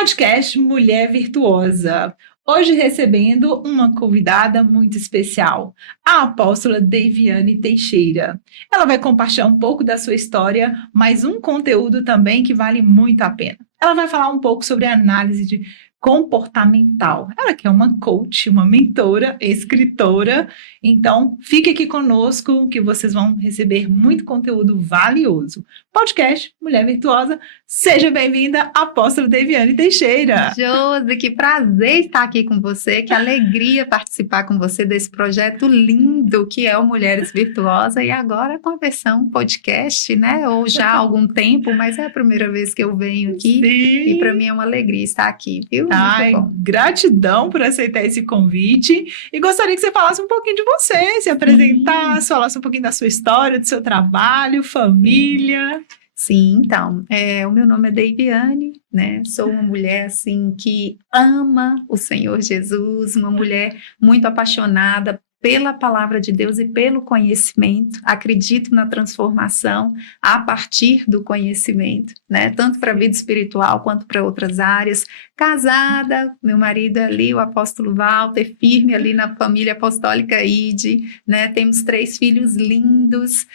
Podcast Mulher Virtuosa. Hoje recebendo uma convidada muito especial, a apóstola Deviane Teixeira. Ela vai compartilhar um pouco da sua história, mas um conteúdo também que vale muito a pena. Ela vai falar um pouco sobre análise comportamental. Ela que é uma coach, uma mentora, escritora. Então, fique aqui conosco que vocês vão receber muito conteúdo valioso. Podcast Mulher Virtuosa. Seja bem-vinda, apóstola Deviane Teixeira. Josi, que prazer estar aqui com você, que alegria participar com você desse projeto lindo que é o Mulheres Virtuosas e agora com a versão podcast, né? Ou já há algum tempo, mas é a primeira vez que eu venho aqui. Sim. E para mim é uma alegria estar aqui, viu? Ai, gratidão por aceitar esse convite e gostaria que você falasse um pouquinho de você, se apresentasse, falasse um pouquinho da sua história, do seu trabalho, família. Sim, então, o meu nome é Deviane, né? Sou uma mulher, assim, que ama o Senhor Jesus, uma mulher muito apaixonada pela palavra de Deus e pelo conhecimento. Acredito na transformação a partir do conhecimento, né? Tanto para a vida espiritual quanto para outras áreas. Casada, meu marido é ali, o apóstolo Walter, firme ali na família apostólica ID, né? Temos 3 filhos lindos,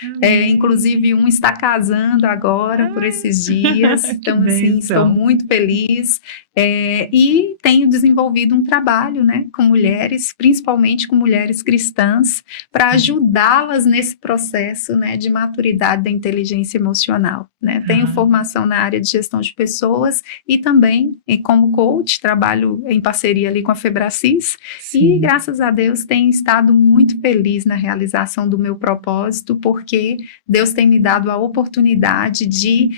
inclusive um está casando agora por esses dias. Então, assim, estou muito feliz. E tenho desenvolvido um trabalho, né, com mulheres, principalmente com mulheres cristãs, para ajudá-las nesse processo, né, de maturidade da inteligência emocional, né? Tenho formação na área de gestão de pessoas e também como coach, trabalho em parceria ali com a Febracis. Sim. E graças a Deus tenho estado muito feliz na realização do meu propósito, porque Deus tem me dado a oportunidade de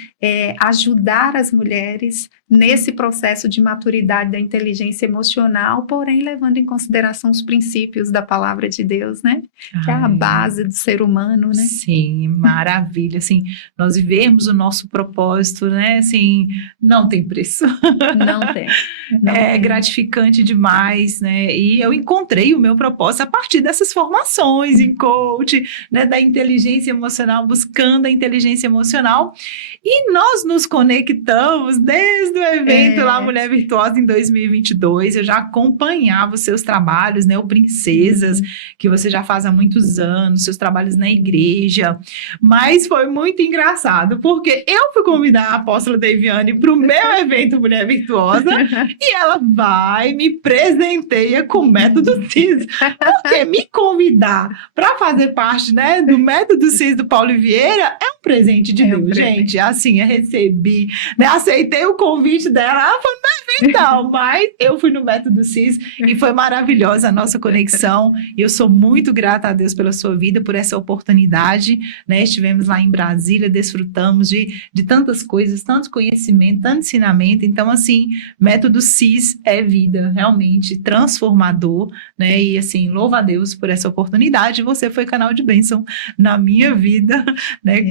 ajudar as mulheres nesse processo de maturidade da inteligência emocional, porém levando em consideração os princípios da palavra de Deus, né? Que é a base do ser humano, né? Sim, maravilha, assim, nós vivemos o nosso propósito, né, assim, não tem preço. Não tem. Gratificante demais, né, e eu encontrei o meu propósito a partir dessas formações em coach, né, da inteligência emocional, buscando a inteligência emocional, e nós nos conectamos desde o evento lá Mulher Virtuosa em 2022, eu já acompanhava os seus trabalhos, né, o Princesas, que você já faz há muitos anos, seus trabalhos na igreja, mas foi muito engraçado, porque eu fui convidar a apóstola Deviane para o meu evento Mulher Virtuosa, e ela vai, me presenteia com o método CIS, porque me convidar para fazer parte, né, do método CIS do Paulo Vieira é um presente de Deus, gente, assim, eu recebi, né, aceitei o convite dela, ela foi no meu evento, mas eu fui no método CIS e foi maravilhosa a nossa conexão, e eu sou muito grata a Deus pela sua vida, por essa oportunidade, né, estivemos lá em Brasília, desfrutamos de tantas coisas, tanto conhecimento, tanto ensinamento, então assim, método CIS é vida, realmente transformador, né, e assim, louva a Deus por essa oportunidade, você foi canal de bênção na minha vida, né,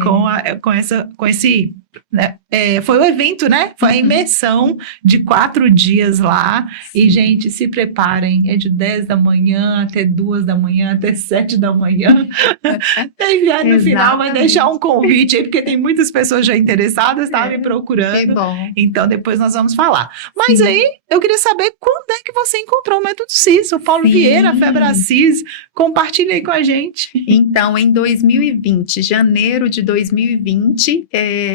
com esse, né, foi o evento, né, foi a imersão de 4 dias lá. Sim. E gente, se preparem, é de 10 da manhã até 2 da manhã, até 7 da manhã, e no final vai deixar um convite aí, porque tem muitas pessoas já interessadas, tá, me procurando, que bom. Então depois nós vamos falar, mas aí eu queria saber quando é que você encontrou o método CIS, o Paulo Vieira, a Febracis, compartilha aí com a gente. Então, em 2020, janeiro de 2020,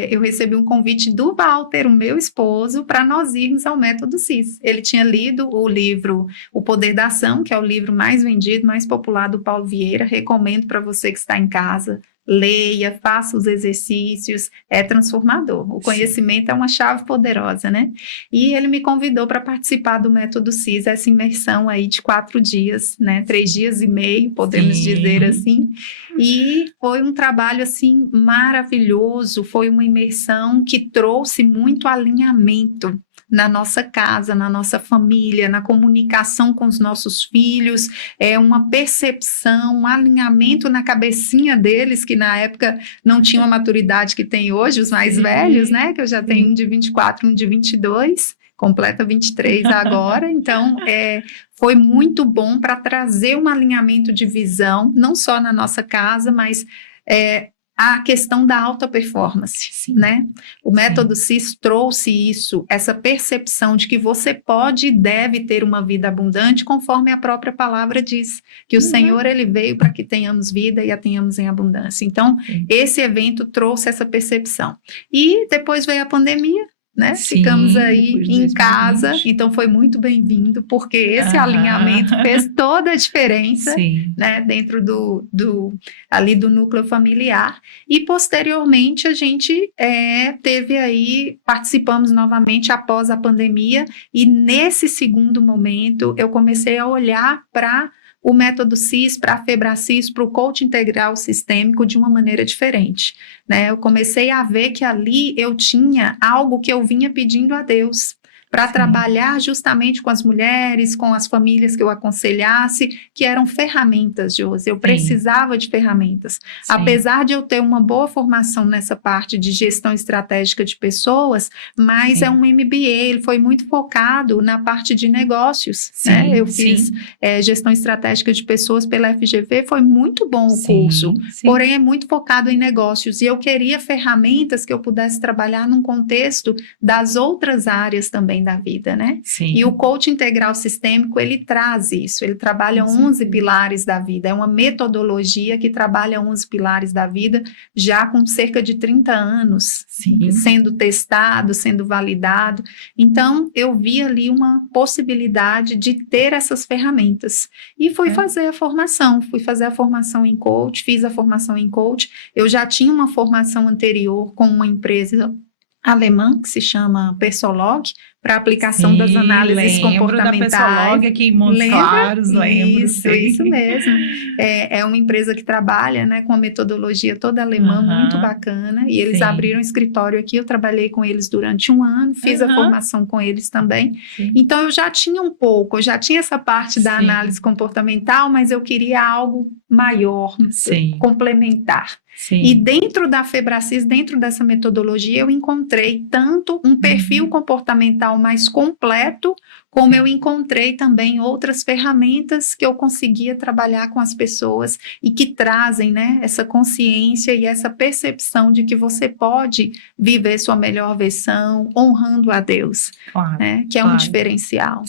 eu recebi um convite do Walter, o meu esposo, para nós irmos ao método CIS. Ele tinha lido o livro O Poder da Ação, que é o livro mais vendido, mais popular do Paulo Vieira. Recomendo para você que está em casa. Leia, faça os exercícios, é transformador. O conhecimento é uma chave poderosa, né? E ele me convidou para participar do método CIS, essa imersão aí de 4 dias, né? 3 dias e meio, podemos dizer assim. E foi um trabalho, assim, maravilhoso. Foi uma imersão que trouxe muito alinhamento na nossa casa, na nossa família, na comunicação com os nossos filhos, uma percepção, um alinhamento na cabecinha deles, que na época não tinham a maturidade que tem hoje, os mais velhos, né? Que eu já tenho um de 24, um de 22, completa 23 agora, então foi muito bom para trazer um alinhamento de visão, não só na nossa casa, mas a questão da alta performance, Sim. né? O método CIS trouxe isso, essa percepção de que você pode e deve ter uma vida abundante, conforme a própria palavra diz, que o Senhor, ele veio para que tenhamos vida e a tenhamos em abundância. Então, esse evento trouxe essa percepção. E depois veio a pandemia, né? Sim, Ficamos aí depois de em casa, 2020. então foi muito bem-vindo, porque esse alinhamento fez toda a diferença, Sim. né? Dentro ali do núcleo familiar. E posteriormente a gente teve aí, participamos novamente após a pandemia, e nesse segundo momento eu comecei a olhar para o método CIS, para a FEBRACIS, para o coach integral sistêmico de uma maneira diferente, né? Eu comecei a ver que ali eu tinha algo que eu vinha pedindo a Deus, para trabalhar justamente com as mulheres, com as famílias que eu aconselhasse, que eram ferramentas, Josi. Eu precisava de ferramentas. Sim. Apesar de eu ter uma boa formação nessa parte de gestão estratégica de pessoas, mas é um MBA, ele foi muito focado na parte de negócios, né? Eu fiz gestão estratégica de pessoas pela FGV, foi muito bom o curso, porém é muito focado em negócios, e eu queria ferramentas que eu pudesse trabalhar num contexto das outras áreas também da vida, né? Sim. E o coach integral sistêmico, ele traz isso, ele trabalha 11 pilares da vida, é uma metodologia que trabalha 11 pilares da vida, já com cerca de 30 anos, sendo testado, sendo validado. Então, eu vi ali uma possibilidade de ter essas ferramentas, e fui fazer a formação, em coach, fiz a formação em coach. Eu já tinha uma formação anterior com uma empresa alemã que se chama Persolog, para aplicação das análises comportamentais. Da Persolog aqui em Montes Claros, lembro. Isso mesmo. É uma empresa que trabalha, né, com a metodologia toda alemã, muito bacana, e eles abriram um escritório aqui, eu trabalhei com eles durante um ano, fiz a formação com eles também. Então, eu já tinha essa parte da análise comportamental, mas eu queria algo maior, complementar. E dentro da FEBRACIS, dentro dessa metodologia, eu encontrei tanto um perfil comportamental mais completo, como eu encontrei também outras ferramentas que eu conseguia trabalhar com as pessoas e que trazem, né, essa consciência e essa percepção de que você pode viver sua melhor versão honrando a Deus, né, que é um diferencial.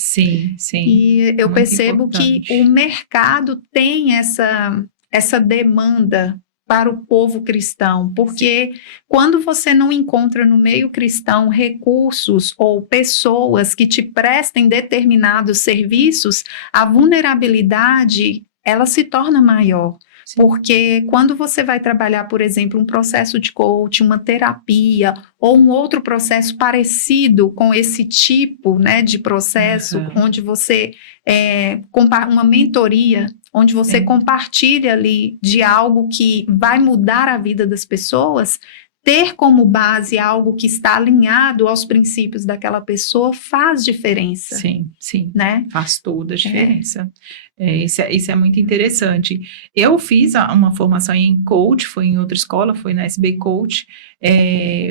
E eu percebo que o mercado tem essa demanda para o povo cristão, porque quando você não encontra no meio cristão recursos ou pessoas que te prestem determinados serviços, a vulnerabilidade, ela se torna maior. Porque quando você vai trabalhar, por exemplo, um processo de coaching, uma terapia ou um outro processo parecido com esse tipo, né, de processo, onde você uma mentoria, onde você compartilha ali de algo que vai mudar a vida das pessoas, ter como base algo que está alinhado aos princípios daquela pessoa faz diferença. Né? Faz toda a diferença. Isso é muito interessante. Eu fiz uma formação em coach, foi em outra escola, foi na SB Coach.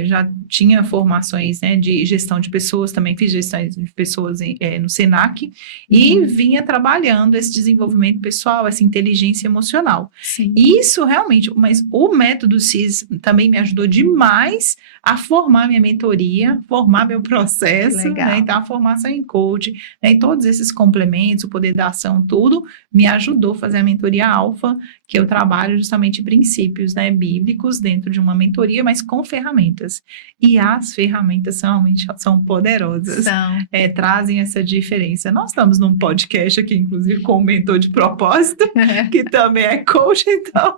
Já tinha formações, né, de gestão de pessoas, também fiz gestão de pessoas no SENAC, e vinha trabalhando esse desenvolvimento pessoal, essa inteligência emocional. Isso realmente, mas o método CIS também me ajudou demais a formar minha mentoria, formar meu processo, né? Então a formação em coach, né, e todos esses complementos, o poder da ação, tudo, me ajudou a fazer a mentoria alfa, que eu trabalho justamente princípios, né, bíblicos dentro de uma mentoria, mas com ferramentas. E as ferramentas realmente são poderosas, trazem essa diferença. Nós estamos num podcast aqui, inclusive, com um mentor de propósito, que também é coach, então,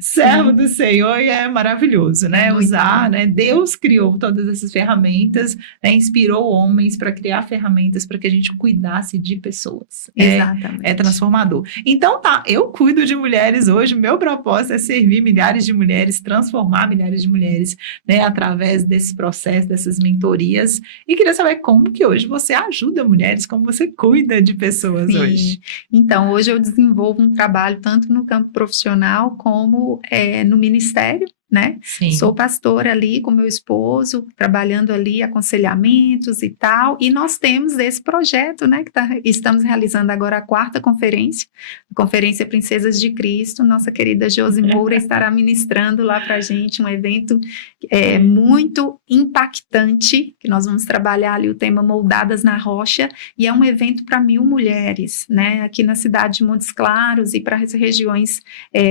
servo do Senhor, e é maravilhoso, né? Usar, né? Deus criou todas essas ferramentas, né? Inspirou homens para criar ferramentas para que a gente cuidasse de pessoas. Exatamente. É transformador. Então, eu cuido de mulheres hoje, meu propósito é servir milhares de mulheres, transformar milhares de mulheres, né, através desse processo, dessas mentorias, e queria saber como que hoje você ajuda mulheres, como você cuida de pessoas hoje. Então, hoje eu desenvolvo um trabalho tanto no campo profissional como no ministério, né? Sim. Sou pastora ali com meu esposo, trabalhando ali aconselhamentos e tal, e nós temos esse projeto, né, que estamos realizando agora a 4ª conferência, a Conferência Princesas de Cristo. Nossa querida Josi Moura estará ministrando lá pra gente um evento muito impactante, que nós vamos trabalhar ali o tema Moldadas na Rocha, e é um evento para 1.000 mulheres, né, aqui na cidade de Montes Claros e para as regiões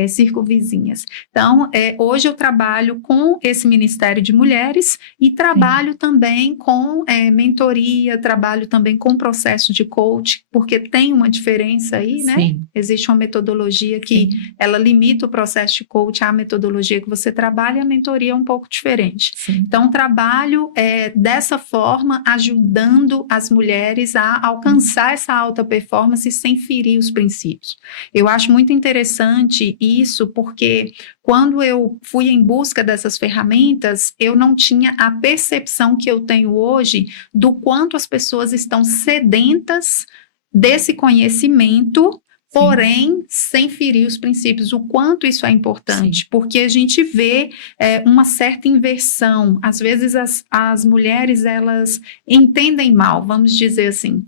circunvizinhas. Então, hoje eu trabalho com esse Ministério de Mulheres e trabalho também com mentoria, trabalho também com processo de coach, porque tem uma diferença aí, né? Sim. Existe uma metodologia que ela limita o processo de coach à metodologia que você trabalha, e a mentoria é um pouco diferente. Sim. Então, trabalho dessa forma, ajudando as mulheres a alcançar essa alta performance sem ferir os princípios. Eu acho muito interessante isso, porque quando eu fui em busca dessas ferramentas, eu não tinha a percepção que eu tenho hoje do quanto as pessoas estão sedentas desse conhecimento, porém, sem ferir os princípios, o quanto isso é importante, porque a gente vê uma certa inversão. Às vezes as mulheres, elas entendem mal, vamos dizer assim,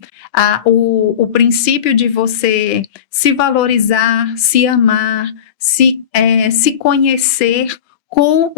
o princípio de você se valorizar, se amar, se conhecer, com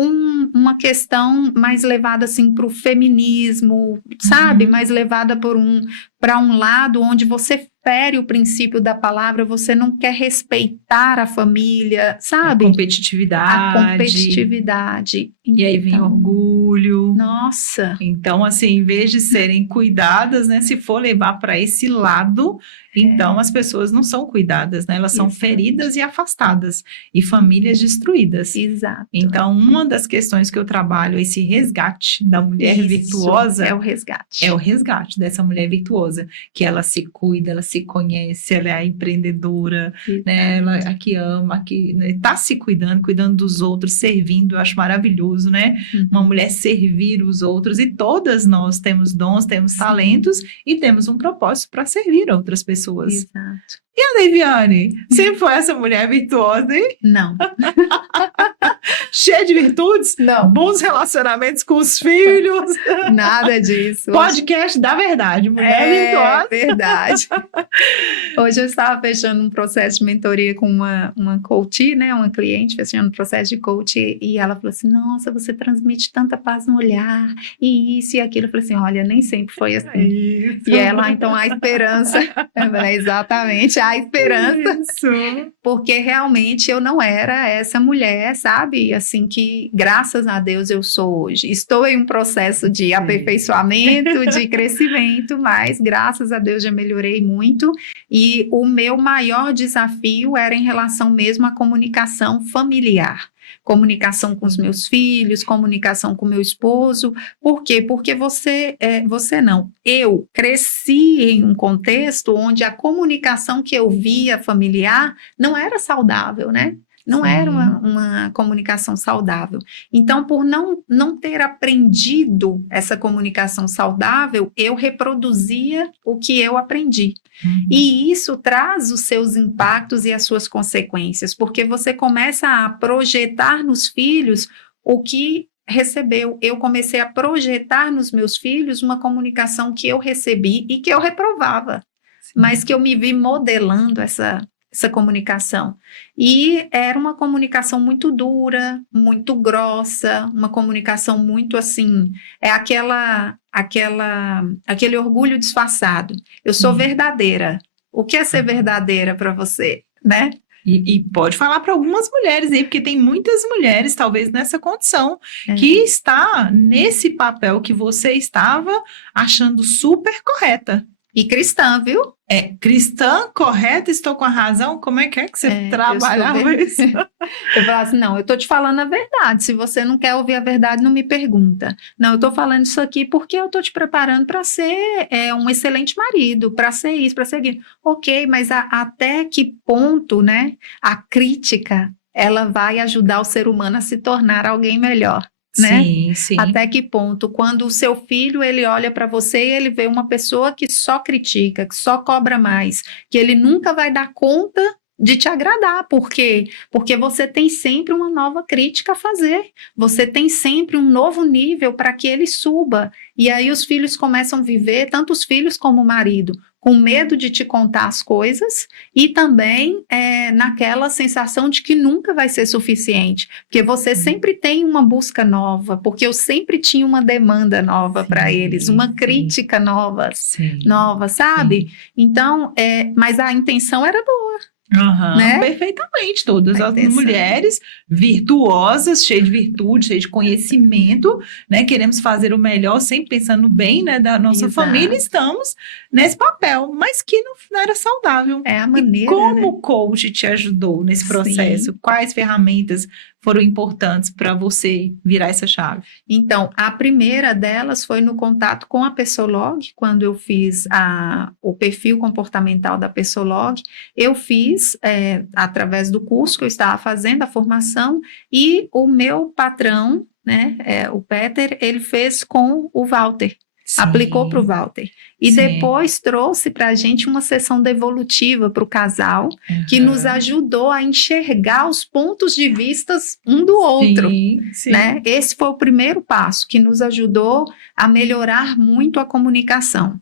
uma questão mais levada assim para o feminismo, sabe? Mais levada para um lado onde você fere o princípio da palavra, você não quer respeitar a família, sabe? A competitividade. A competitividade. E aí vem orgulho. Nossa. Então, assim, em vez de serem cuidadas, né? Se for levar para esse lado, então as pessoas não são cuidadas, né? Elas são feridas e afastadas. E famílias destruídas. Exato. Então, uma das questões que eu trabalho é esse resgate da mulher virtuosa. É o resgate. É o resgate dessa mulher virtuosa, que ela se cuida, ela se conhece, ela é a empreendedora, né? Ela a que ama, que está se cuidando, cuidando dos outros, servindo. Eu acho maravilhoso, né? Uma mulher servir os outros, e todas nós temos dons, temos talentos e temos um propósito para servir outras pessoas. Exato. E a Deiviane? Sempre foi essa mulher virtuosa, hein? Não. Cheia de virtudes? Não. Bons relacionamentos com os filhos? Nada disso. Podcast da verdade, mulher virtuosa. É verdade. Hoje eu estava fechando um processo de mentoria com uma coach, né? Uma cliente fechando um processo de coach, e ela falou assim, nossa, você transmite tanta paz no olhar, e isso e aquilo. Eu falei assim, olha, nem sempre foi assim. Isso. E ela, então, a esperança. Exatamente, a esperança. Isso. Porque realmente eu não era essa mulher, sabe? Assim, que graças a Deus eu sou hoje. Estou em um processo de aperfeiçoamento, de crescimento, mas graças a Deus já melhorei muito. E o meu maior desafio era em relação mesmo à comunicação familiar. Comunicação com os meus filhos, comunicação com meu esposo. Por quê? Porque eu cresci em um contexto onde a comunicação que eu via familiar não era saudável, né? Não era uma comunicação saudável. Então, por não ter aprendido essa comunicação saudável, eu reproduzia o que eu aprendi. E isso traz os seus impactos e as suas consequências, porque você começa a projetar nos filhos o que recebeu. Eu comecei a projetar nos meus filhos uma comunicação que eu recebi e que eu reprovava, mas que eu me vi modelando essa comunicação. E era uma comunicação muito dura, muito grossa, uma comunicação muito assim, aquele orgulho disfarçado. Eu sou verdadeira. O que é ser verdadeira para você, né? E pode falar para algumas mulheres aí, porque tem muitas mulheres, talvez nessa condição, que está nesse papel que você estava achando super correta. E cristã, viu? Cristã, correta, estou com a razão. Como é que você trabalhava isso? Eu falava assim, não, eu estou te falando a verdade. Se você não quer ouvir a verdade, não me pergunta. Não, eu estou falando isso aqui porque eu estou te preparando para ser um excelente marido, para ser isso, para ser aquilo. Ok, mas até que ponto, né, a crítica, ela vai ajudar o ser humano a se tornar alguém melhor? Né? Sim, sim. Até que ponto? Quando o seu filho, ele olha para você e ele vê uma pessoa que só critica, que só cobra mais, que ele nunca vai dar conta de te agradar. Por quê? Porque você tem sempre uma nova crítica a fazer. Você tem sempre um novo nível para que ele suba. E aí os filhos começam a viver, tanto os filhos como o marido, com medo de te contar as coisas e também naquela sensação de que nunca vai ser suficiente. Porque você sempre tem uma busca nova, porque eu sempre tinha uma demanda nova para eles, uma crítica nova, sabe? Sim. Então, mas a intenção era boa. Né? Perfeitamente, todas A as intenção. mulheres virtuosas, cheias de virtude, cheias de conhecimento, né? Queremos fazer o melhor, sempre pensando no bem, né, da nossa Exato. família, estamos nesse papel, mas que não era saudável. É a maneira, e como né? o coach te ajudou nesse processo? Sim. Quais ferramentas foram importantes para você virar essa chave? Então, a primeira delas foi no contato com a Pessolog, quando eu fiz o perfil comportamental da Pessolog. Eu fiz através do curso que eu estava fazendo, a formação, e o meu patrão, né, o Peter, ele fez com o Walter. Aplicou para o Walter. E depois trouxe para a gente uma sessão devolutiva para o casal, que nos ajudou a enxergar os pontos de vista um do outro. Né? Esse foi o primeiro passo, que nos ajudou a melhorar muito a comunicação.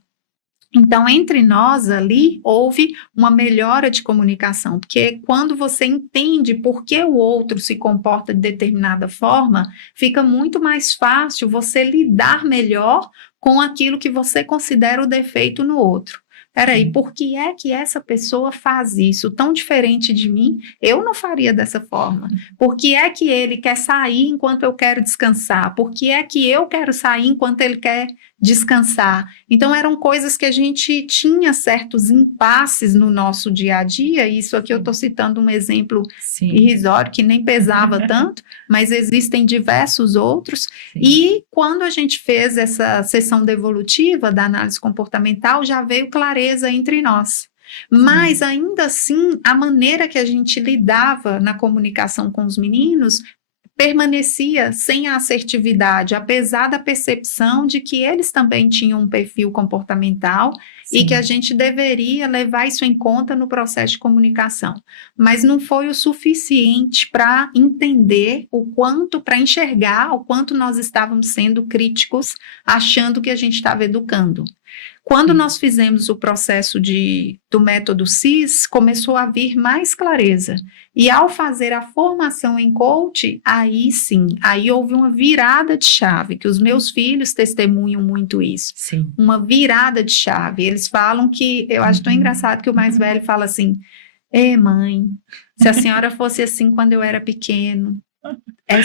Então, entre nós ali, houve uma melhora de comunicação, porque quando você entende por que o outro se comporta de determinada forma, fica muito mais fácil você lidar melhor com aquilo que você considera o defeito no outro. Peraí, por que é que essa pessoa faz isso tão diferente de mim? Eu não faria dessa forma. Por que é que ele quer sair enquanto eu quero descansar? Por que é que eu quero sair enquanto ele quer descansar? Então, eram coisas que a gente tinha certos impasses no nosso dia a dia. Isso aqui eu estou citando um exemplo irrisório, que nem pesava tanto, mas existem diversos outros. E quando a gente fez essa sessão devolutiva da análise comportamental, já veio clareza entre nós. Mas ainda assim, a maneira que a gente lidava na comunicação com os meninos permanecia sem a assertividade, apesar da percepção de que eles também tinham um perfil comportamental e que a gente deveria levar isso em conta no processo de comunicação. Mas não foi o suficiente para entender o quanto, para enxergar o quanto nós estávamos sendo críticos, achando que a gente estava educando. Quando nós fizemos o processo do método CIS, começou a vir mais clareza. E ao fazer a formação em coach, aí sim, aí houve uma virada de chave, que os meus filhos testemunham muito isso. Uma virada de chave. Eles falam que, eu acho tão engraçado que o mais velho fala assim, mãe, se a senhora fosse assim quando eu era pequeno,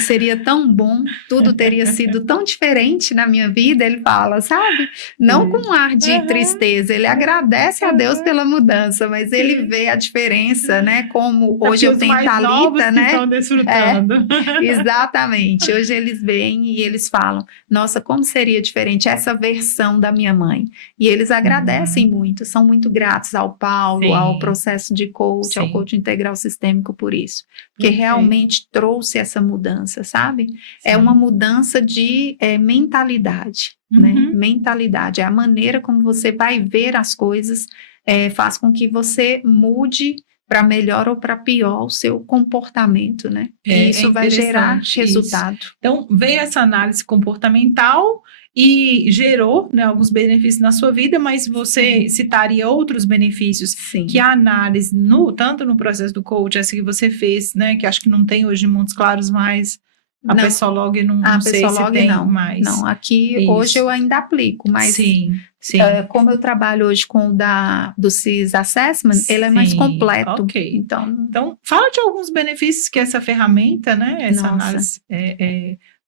seria tão bom, tudo teria sido tão diferente na minha vida, ele fala, sabe? Não com um ar de tristeza, ele agradece a Deus pela mudança, mas ele vê a diferença, né? Como hoje eu tenho Thalita, né? Estão desfrutando. Exatamente, hoje eles veem e eles falam, nossa, como seria diferente essa versão da minha mãe? E eles agradecem muito, são muito gratos ao Paulo, ao processo de coach, ao coach integral sistêmico por isso, porque realmente trouxe essa mudança, sabe? É uma mudança de mentalidade, né? Mentalidade, é a maneira como você vai ver as coisas, faz com que você mude para melhor ou para pior o seu comportamento, né? E isso vai gerar resultado. Então, veio essa análise comportamental e gerou, né, alguns benefícios na sua vida, mas você citaria outros benefícios que a análise, tanto no processo do coach, essa que você fez, né, que acho que não tem hoje em Montes Claros mais, a Pessolog não sei se tem mais. Não, aqui hoje eu ainda aplico, mas como eu trabalho hoje com o do CIS Assessment, ele é mais completo. Então, fala de alguns benefícios que essa ferramenta, né, essa análise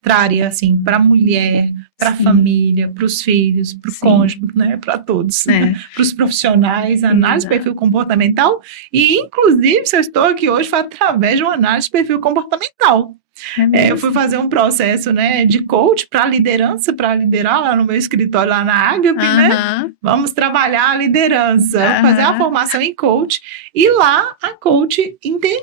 traria, assim, para a mulher, para a família, para os filhos, para o cônjuge, né, para todos, para os profissionais, análise de perfil comportamental, e inclusive, se eu estou aqui hoje, foi através de uma análise de perfil comportamental. Eu fui fazer um processo, né, de coach para liderança, para liderar lá no meu escritório, lá na Agape, né? Vamos trabalhar a liderança, fazer a formação em coach. E lá a coach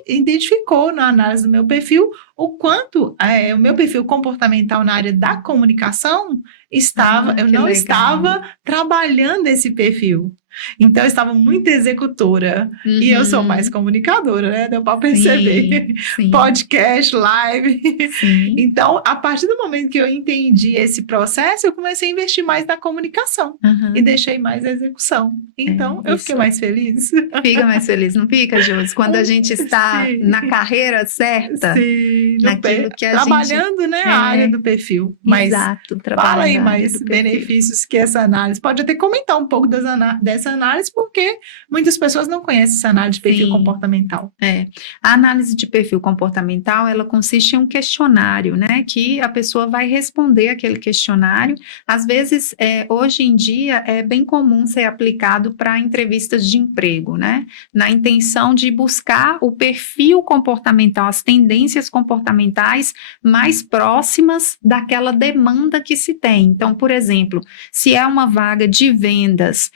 identificou na análise do meu perfil o quanto o meu perfil comportamental na área da comunicação eu que não legal. estava trabalhando esse perfil. Então, eu estava muito executora e eu sou mais comunicadora, né? Deu para perceber. Sim. Podcast, live. Sim. Então, a partir do momento que eu entendi esse processo, eu comecei a investir mais na comunicação e deixei mais a execução. Então, eu fiquei mais feliz. Fica mais feliz, não fica, Josi? Quando a gente está Sim. na carreira certa, Sim, naquilo que a trabalhando, né, a área do perfil. Mas exato, fala aí trabalhando a área mais do perfil. benefícios que essa análise. Pode até comentar um pouco dessa análise, porque muitas pessoas não conhecem essa análise de perfil Sim. comportamental. A análise de perfil comportamental, ela consiste em um questionário, né, que a pessoa vai responder aquele questionário. Às vezes, hoje em dia, é bem comum ser aplicado para entrevistas de emprego, né, na intenção de buscar o perfil comportamental, as tendências comportamentais mais próximas daquela demanda que se tem. Então, por exemplo, se é uma vaga de vendas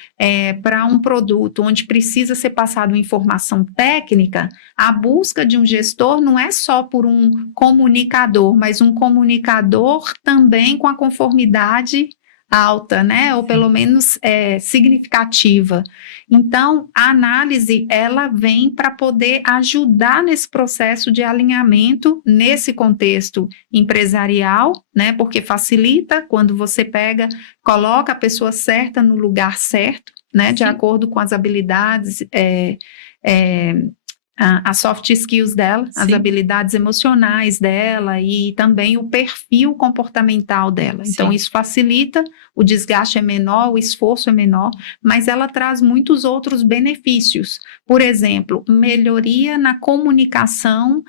para um produto onde precisa ser passado informação técnica, a busca de um gestor não é só por um comunicador, mas um comunicador também com a conformidade alta, né? Ou pelo menos significativa. Então, a análise, ela vem para poder ajudar nesse processo de alinhamento, nesse contexto empresarial, né? Porque facilita quando você coloca a pessoa certa no lugar certo, né? De acordo com as habilidades, as soft skills dela, as habilidades emocionais dela e também o perfil comportamental dela. Então, isso facilita, o desgaste é menor, o esforço é menor, mas ela traz muitos outros benefícios. Por exemplo, melhoria na comunicação,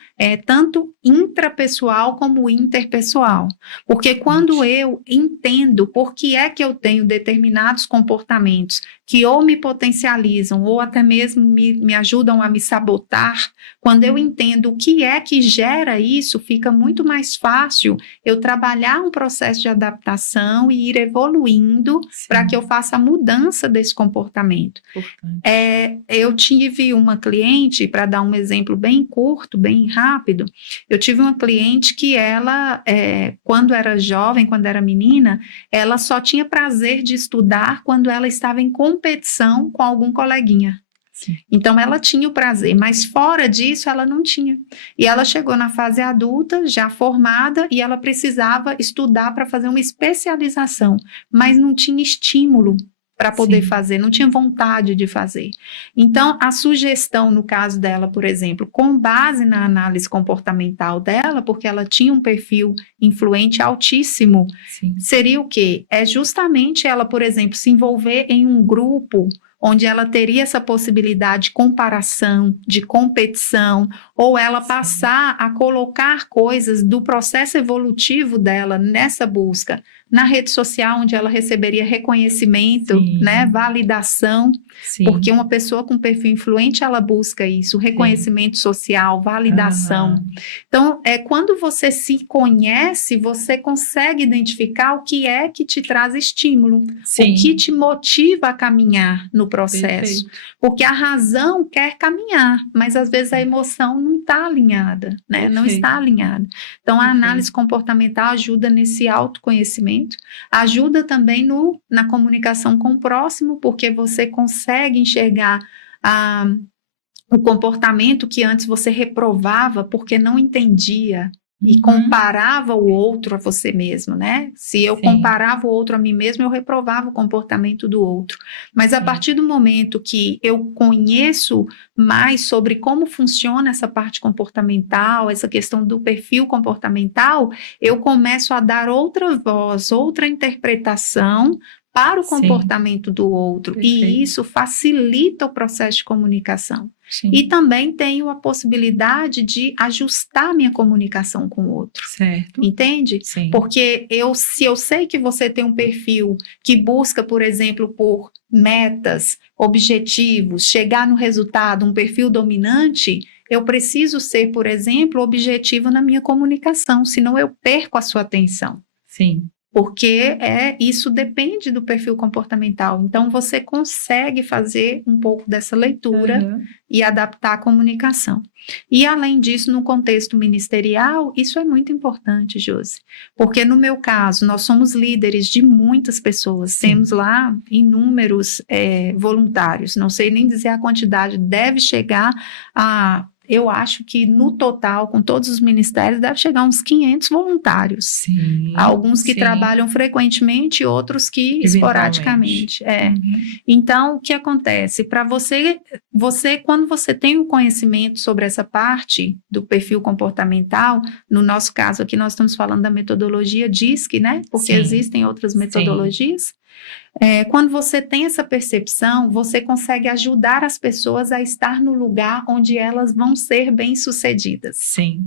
tanto intrapessoal como interpessoal. Porque quando eu entendo por que é que eu tenho determinados comportamentos que ou me potencializam ou até mesmo me ajudam a me sabotar, quando eu entendo o que é que gera isso, fica muito mais fácil eu trabalhar um processo de adaptação e ir evoluindo para que eu faça a mudança desse comportamento. Eu tive uma cliente, para dar um exemplo bem curto, bem rápido, eu tive uma cliente que ela, quando era jovem, quando era menina, ela só tinha prazer de estudar quando ela estava em competição com algum coleguinha. Então, ela tinha o prazer, mas fora disso, ela não tinha. E ela chegou na fase adulta, já formada, e ela precisava estudar para fazer uma especialização, mas não tinha estímulo para poder fazer, não tinha vontade de fazer. Então, a sugestão, no caso dela, por exemplo, com base na análise comportamental dela, porque ela tinha um perfil influente altíssimo, seria o quê? É justamente ela, por exemplo, se envolver em um grupo onde ela teria essa possibilidade de comparação, de competição, ou ela passar a colocar coisas do processo evolutivo dela nessa busca, na rede social, onde ela receberia reconhecimento, né, validação, porque uma pessoa com perfil influente, ela busca isso, reconhecimento social, validação. Então, quando você se conhece, você consegue identificar o que é que te traz estímulo, o que te motiva a caminhar no processo, porque a razão quer caminhar, mas às vezes a emoção não está alinhada, né, não está alinhada. Então, a análise comportamental ajuda nesse autoconhecimento, ajuda também na comunicação com o próximo, porque você consegue enxergar o comportamento que antes você reprovava porque não entendia e comparava o outro a você mesmo, né? Se eu comparava o outro a mim mesmo, eu reprovava o comportamento do outro. Mas a partir do momento que eu conheço mais sobre como funciona essa parte comportamental, essa questão do perfil comportamental, eu começo a dar outra voz, outra interpretação para o comportamento do outro. E isso facilita o processo de comunicação. E também tenho a possibilidade de ajustar minha comunicação com o outro. Entende? Porque se eu sei que você tem um perfil que busca, por exemplo, por metas, objetivos, chegar no resultado, um perfil dominante, eu preciso ser, por exemplo, objetivo na minha comunicação, senão eu perco a sua atenção. porque isso depende do perfil comportamental. Então, você consegue fazer um pouco dessa leitura e adaptar a comunicação. E, além disso, no contexto ministerial, isso é muito importante, Josi, porque, no meu caso, nós somos líderes de muitas pessoas, Sim. temos lá inúmeros voluntários, não sei nem dizer a quantidade, deve chegar a... Eu acho que no total, com todos os ministérios, deve chegar a uns 500 voluntários. Sim, Alguns que sim. trabalham frequentemente, outros que esporadicamente. Então, o que acontece? Para você, quando você tem o conhecimento sobre essa parte do perfil comportamental, no nosso caso aqui nós estamos falando da metodologia DISC, né? Porque Sim. existem outras metodologias. Quando você tem essa percepção, você consegue ajudar as pessoas a estar no lugar onde elas vão ser bem-sucedidas. Sim.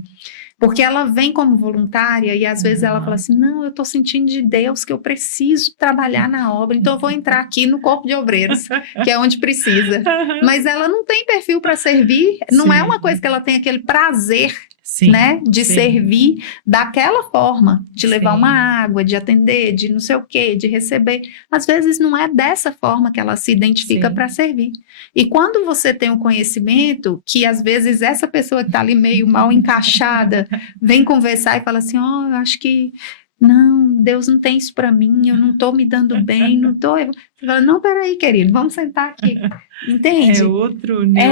Porque ela vem como voluntária e às vezes ela fala assim, não, eu estou sentindo de Deus que eu preciso trabalhar na obra, então eu vou entrar aqui no corpo de obreiros, que é onde precisa. Mas ela não tem perfil para servir, não é uma coisa que ela tem aquele prazer, né, de servir daquela forma, de levar uma água, de atender, de não sei o quê, de receber. Às vezes não é dessa forma que ela se identifica para servir. E quando você tem um conhecimento que às vezes essa pessoa que está ali meio mal encaixada vem conversar e fala assim, eu acho que não, Deus não tem isso para mim, eu não estou me dando bem, não estou... Você fala, não, peraí, querido, vamos sentar aqui. Entende? É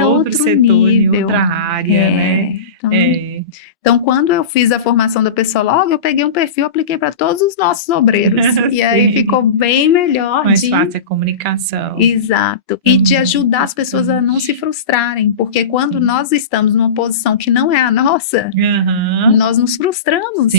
outro setor, nível. Outra área, né? Então, quando eu fiz a formação da Pessoaloga, eu peguei um perfil, apliquei para todos os nossos obreiros. E aí ficou bem melhor. Mais fácil a comunicação. Exato. E de ajudar as pessoas a não se frustrarem. Porque quando nós estamos numa posição que não é a nossa, nós nos frustramos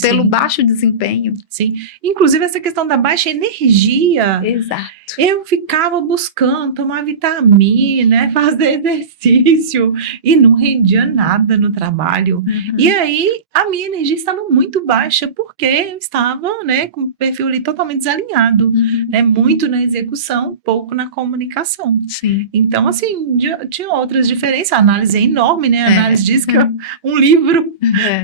pelo baixo desempenho. Sim. Inclusive, essa questão da baixa energia. Exato. Eu ficava buscando tomar vitamina, fazer exercício e não rendia nada no trabalho. E aí a minha energia estava muito baixa porque eu estava, né, com o perfil ali totalmente desalinhado, né, muito na execução, pouco na comunicação. Então, assim, tinha outras diferenças. A análise é enorme, né? A análise diz que é um livro.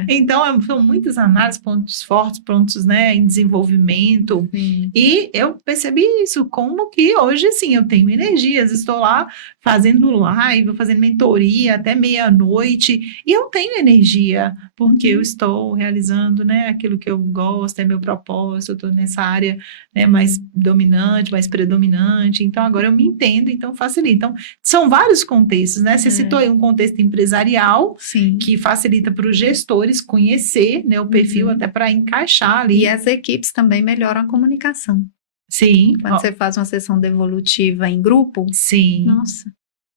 Então, são muitas análises, pontos fortes, pontos, né, em desenvolvimento. E eu percebi isso, como que hoje, sim, eu tenho energias, estou lá fazendo live, fazendo mentoria até meia-noite, e eu tenho energia, porque eu estou realizando, né, aquilo que eu gosto, é meu propósito, eu estou nessa área, né, mais dominante, mais predominante, então agora eu me entendo, então facilita. Então, são vários contextos, né? Você citou aí um contexto empresarial, que facilita para os gestores conhecer, né, o perfil até para encaixar ali. E as equipes também melhoram a comunicação. Quando você faz uma sessão devolutiva em grupo. Nossa.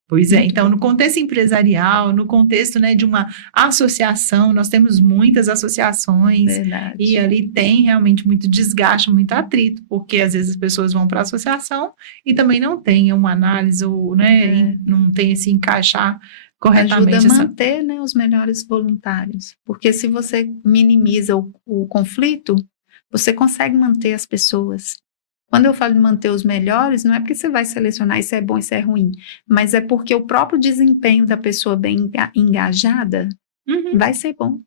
Pois é, então no contexto empresarial, no contexto, né, de uma associação, nós temos muitas associações. E ali tem realmente muito desgaste, muito atrito, porque às vezes as pessoas vão para a associação e também não tem uma análise, ou, né, não tem esse encaixar corretamente. Ajuda a manter, né, os melhores voluntários, porque se você minimiza o conflito, você consegue manter as pessoas. Quando eu falo de manter os melhores, não é porque você vai selecionar isso é bom, isso é ruim, mas é porque o próprio desempenho da pessoa bem engajada vai ser bom.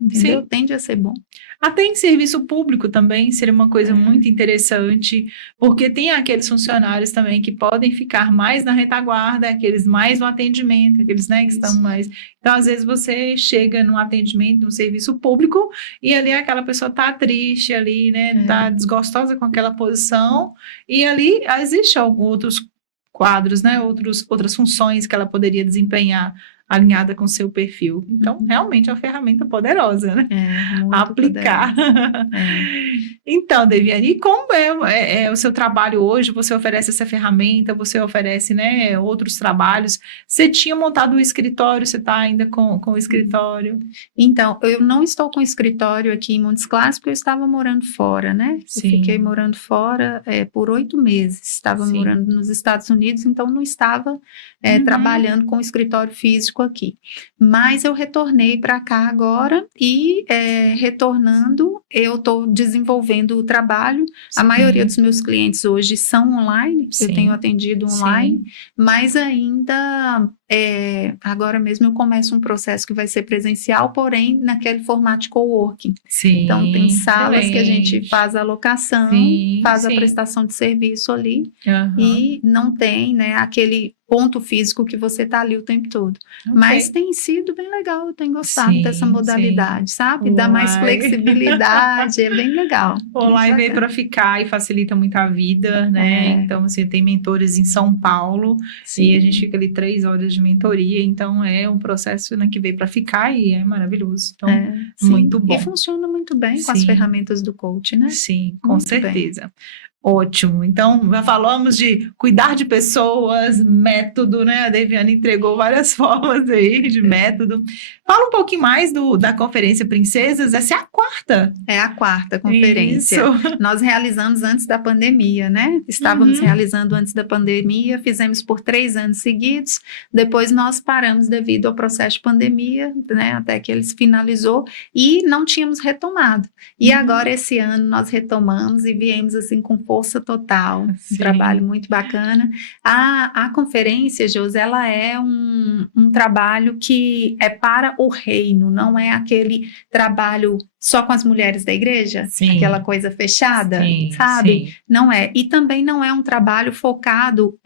Entendeu? Tende a ser bom. Até em serviço público também seria uma coisa muito interessante, porque tem aqueles funcionários também que podem ficar mais na retaguarda, aqueles mais no atendimento, aqueles, né, que estão mais... Então, às vezes você chega num atendimento, num serviço público, e ali aquela pessoa tá triste ali, né, tá desgostosa com aquela posição, e ali existem outros quadros, né, outras funções que ela poderia desempenhar alinhada com o seu perfil. Então, realmente é uma ferramenta poderosa, né? Muito aplicar. Então, Deviane, como é o seu trabalho hoje? Você oferece essa ferramenta, você oferece, né, outros trabalhos. Você tinha montado o escritório, você está ainda com o escritório? Então, eu não estou com escritório aqui em Montes Claros, porque eu estava morando fora, né? Eu fiquei morando fora por 8 meses. Estava morando nos Estados Unidos, então não estava trabalhando com o escritório físico holístico aqui. Mas eu retornei para cá agora e retornando, eu estou desenvolvendo o trabalho. A maioria dos meus clientes hoje são online, eu tenho atendido online, mas ainda agora mesmo eu começo um processo que vai ser presencial, porém naquele formato de coworking. Então tem salas que a gente faz a locação, faz a prestação de serviço ali e não tem, né, aquele ponto físico que você tá ali o tempo todo. Mas tem sido bem legal, eu tenho gostado dessa modalidade, sabe? Dá mais flexibilidade, é bem legal. Online veio para ficar e facilita muito a vida, né? Então, assim, tem mentores em São Paulo e a gente fica ali 3 horas de mentoria, então é um processo, né, que veio para ficar e é maravilhoso. Então, muito bom. E funciona muito bem com as ferramentas do coach, né? Sim, com certeza. Ótimo, então já falamos de cuidar de pessoas, método, né? A Deviane entregou várias formas aí de método. Fala um pouquinho mais da Conferência Princesas, essa é a 4ª. É a 4ª conferência. Isso. Nós realizamos antes da pandemia, né? Estávamos realizando antes da pandemia, fizemos por 3 anos seguidos, depois nós paramos devido ao processo de pandemia, né? Até que ele se finalizou e não tínhamos retomado. E agora esse ano nós retomamos e viemos assim com força total, um trabalho muito bacana. A conferência, Josi, ela é um trabalho que é para o reino, não é aquele trabalho só com as mulheres da igreja, aquela coisa fechada, sabe? Não é. E também não é um trabalho focado,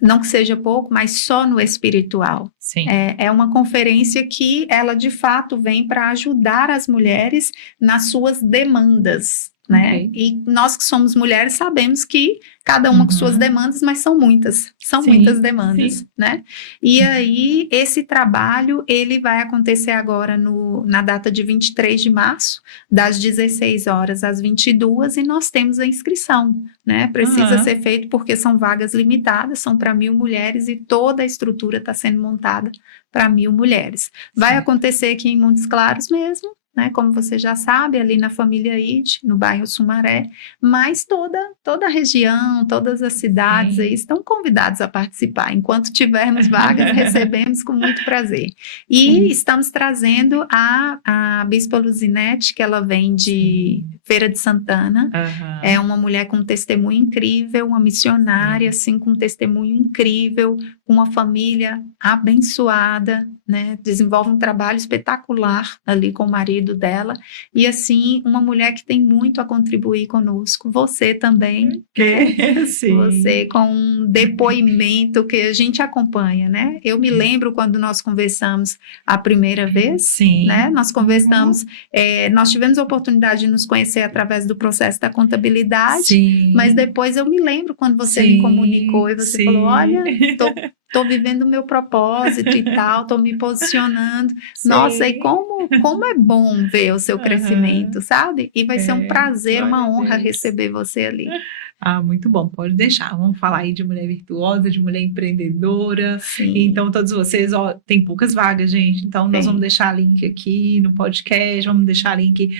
não que seja pouco, mas só no espiritual. É uma conferência que ela de fato vem para ajudar as mulheres nas suas demandas, né? E nós que somos mulheres sabemos que cada uma com suas demandas, mas são muitas demandas, né? E aí, esse trabalho, ele vai acontecer agora na data de 23 de março, das 16 horas às 22, e nós temos a inscrição, né? Precisa ser feito porque são vagas limitadas, são para 1.000 mulheres e toda a estrutura está sendo montada para 1.000 mulheres. Vai acontecer aqui em Montes Claros mesmo, né, como você já sabe, ali na Família Ide, no bairro Sumaré, mas toda a região, todas as cidades aí estão convidados a participar. Enquanto tivermos vagas, recebemos com muito prazer. E estamos trazendo a Bispa Luzinete, que ela vem de Feira de Santana. É uma mulher com um testemunho incrível, uma missionária, assim, com um testemunho incrível, com uma família abençoada, né? Desenvolve um trabalho espetacular ali com o marido dela, e assim, uma mulher que tem muito a contribuir conosco, você também, né? Você com um depoimento que a gente acompanha, né? Eu me lembro quando nós conversamos a primeira vez, né? Nós conversamos, nós tivemos a oportunidade de nos conhecer através do processo da contabilidade, mas depois eu me lembro quando você me comunicou e você falou, olha, tô vivendo o meu propósito e tal, tô me posicionando. Nossa, e como é bom ver o seu crescimento, sabe? E vai ser um prazer, uma honra receber você ali. Muito bom, pode deixar. Vamos falar aí de mulher virtuosa, de mulher empreendedora. Então, todos vocês, tem poucas vagas, gente. Então, nós vamos deixar link aqui no podcast, vamos deixar link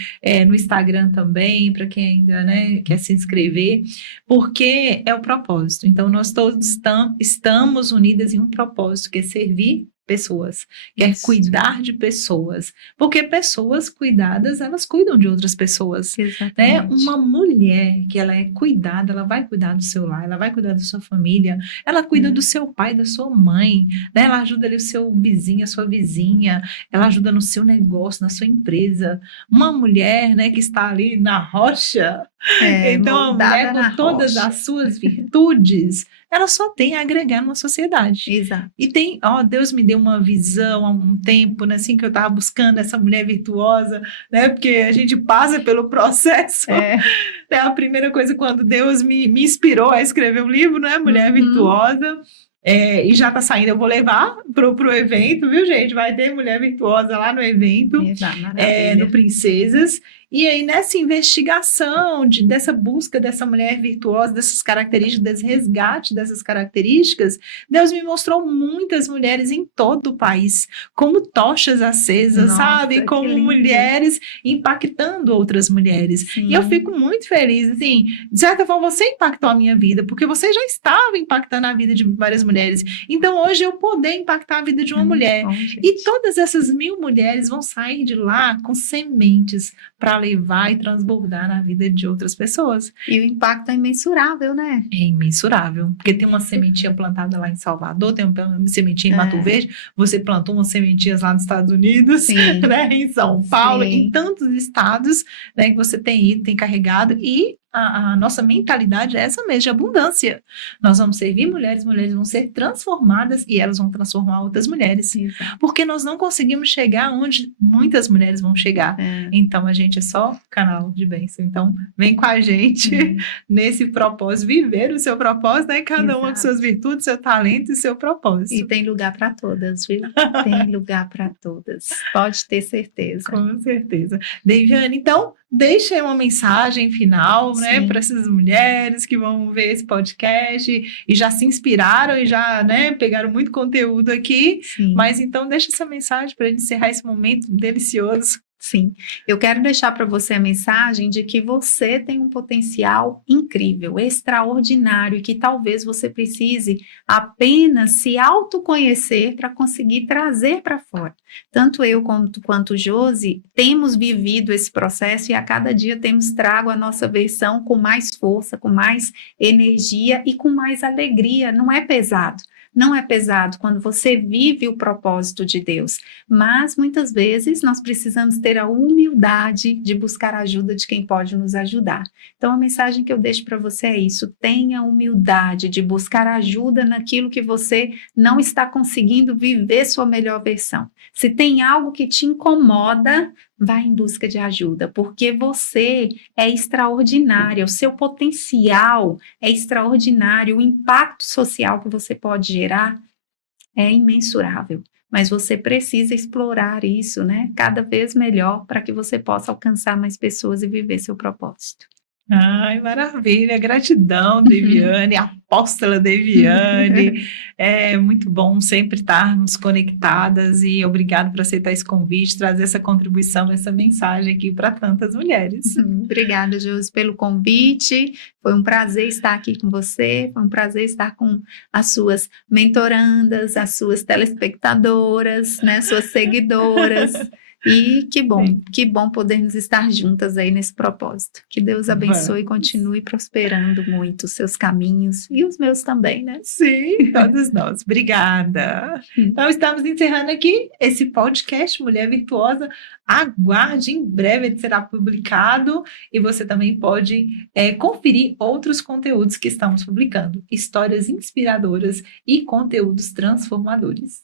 no Instagram também, para quem ainda, né, quer se inscrever, porque é o propósito. Então, nós todos estamos unidas em um propósito, que é servir pessoas, quer cuidar de pessoas, porque pessoas cuidadas, elas cuidam de outras pessoas, né? Uma mulher que ela é cuidada, ela vai cuidar do seu lar, ela vai cuidar da sua família, ela cuida do seu pai, da sua mãe, né? Ela ajuda ali o seu vizinho, a sua vizinha, ela ajuda no seu negócio, na sua empresa. Uma mulher, né, que está ali na rocha, então a mulher com todas as suas virtudes, ela só tem a agregar numa sociedade. E tem, Deus me deu uma visão há um tempo, né, assim, que eu estava buscando essa mulher virtuosa, né, porque a gente passa pelo processo. É a primeira coisa, quando Deus me inspirou a escrever um livro, né, Mulher Virtuosa. E já tá saindo, eu vou levar pro evento, viu, gente? Vai ter Mulher Virtuosa lá no evento, no Princesas. E aí, nessa investigação, dessa busca dessa mulher virtuosa, dessas características, desse resgate dessas características, Deus me mostrou muitas mulheres em todo o país, como tochas acesas, Nossa, sabe? que Como lindo. mulheres impactando outras mulheres. Sim. E eu fico muito feliz, assim, de certa forma você impactou a minha vida, porque você já estava impactando a vida de várias mulheres. Então, hoje eu poder impactar a vida de uma mulher. Bom, gente. E todas essas 1000 mulheres vão sair de lá com sementes para levar e transbordar na vida de outras pessoas. E o impacto é imensurável, né? É imensurável, porque tem uma sementinha plantada lá em Salvador, tem uma sementinha em Mato É. Verde, você plantou umas sementinhas lá nos Estados Unidos, Sim. né, em São Paulo, Sim. em tantos estados, né, que você tem ido, tem carregado, e a nossa mentalidade é essa mesmo, de abundância. Nós vamos servir mulheres, mulheres vão ser transformadas e elas vão transformar outras mulheres. Exato. Porque nós não conseguimos chegar onde muitas mulheres vão chegar. É. Então, a gente é só canal de bênção. Então, vem com a gente nesse propósito, viver o seu propósito, né? Cada uma com Exato. suas virtudes, seu talento e seu E propósito. tem lugar para todas, viu? Tem lugar para todas. Pode ter certeza. Com certeza. Deiviane, então, deixa aí uma mensagem final, né, Sim. para essas mulheres que vão ver esse podcast e já se inspiraram e já, né, pegaram muito conteúdo aqui. Sim. Mas então, deixa essa mensagem para encerrar esse momento delicioso. Sim, eu quero deixar para você a mensagem de que você tem um potencial incrível, extraordinário, e que talvez você precise apenas se autoconhecer para conseguir trazer para fora. Tanto eu quanto Josi temos vivido esse processo e a cada dia temos trago a nossa versão com mais força, com mais energia e com mais alegria. Não é pesado. Não é pesado quando você vive o propósito de Deus, mas muitas vezes nós precisamos ter a humildade de buscar a ajuda de quem pode nos ajudar. Então a mensagem que eu deixo para você é isso: tenha humildade de buscar ajuda naquilo que você não está conseguindo viver sua melhor versão. Se tem algo que te incomoda, vá em busca de ajuda, porque você é extraordinária, o seu potencial é extraordinário, o impacto social que você pode gerar é imensurável. Mas você precisa explorar isso, né? Cada vez melhor para que você possa alcançar mais pessoas e viver seu propósito. Ai, maravilha, gratidão, Deiviane, apóstola Deiviane, é muito bom sempre estarmos conectadas e obrigado por aceitar esse convite, trazer essa contribuição, essa mensagem aqui para tantas mulheres. Obrigada, Josi, pelo convite, foi um prazer estar aqui com você, foi um prazer estar com as suas mentorandas, as suas telespectadoras, né, suas seguidoras. E que bom podermos estar juntas aí nesse propósito. Que Deus abençoe e continue prosperando muito os seus caminhos e os meus também, né? Sim, todos nós. Obrigada. Então, estamos encerrando aqui esse podcast Mulher Virtuosa. Aguarde, em breve ele será publicado e você também pode conferir outros conteúdos que estamos publicando, histórias inspiradoras e conteúdos transformadores.